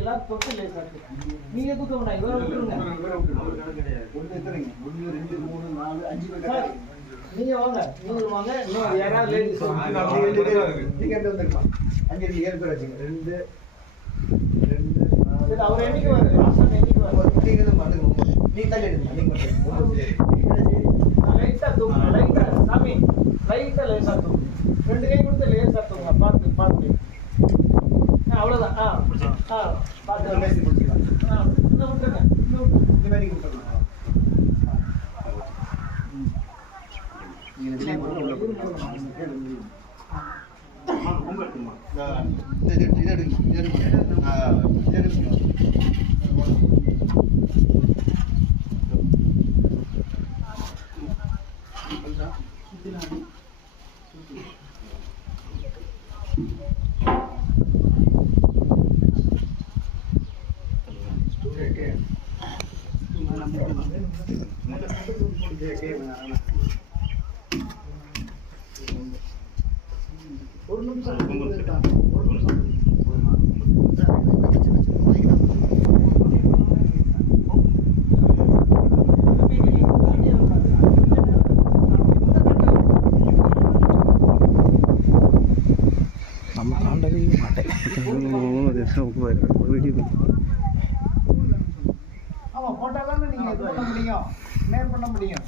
எல்லாம் தொட்டு லேசா நீங்க தூக்க வேண்டாம் இவரை விட்டுருங்க. 1 எத்தனைங்க 1 2 3 4 5 பேர் நீங்க வாங்க நீங்க வாங்க இன்னும் யாராவது லேடிஸ் நீங்க எப்படி வந்திருக்கலாம் 5 7 பேர் வச்சுங்க 2 சரி அவர் என்னைக்கு வருது லாஸ்ட் என்னைக்கு வருது நீங்க தான் பாத்துங்க நீ தள்ளி எடுங்க நீங்க மட்டும் லைட்டா தூக்கு லைட்டா சாமி லைட்டா லேசா தூக்கு 2 கை கொடுத்து லேசா தூங்க பார்த்து பார்த்து அவ்வளவுதான் பார்த்து பேசி முடிச்சுக்கலாம் இன்னும் விட்டுருங்க இந்த மாதிரி கொடுத்துடலாம் ஒரு நிமிஷம் நம்ம தாண்டவே மாட்டேன். ஆமா போட்டாலும் நீங்க இது பண்ண முடியும் நேர் பண்ண முடியும்.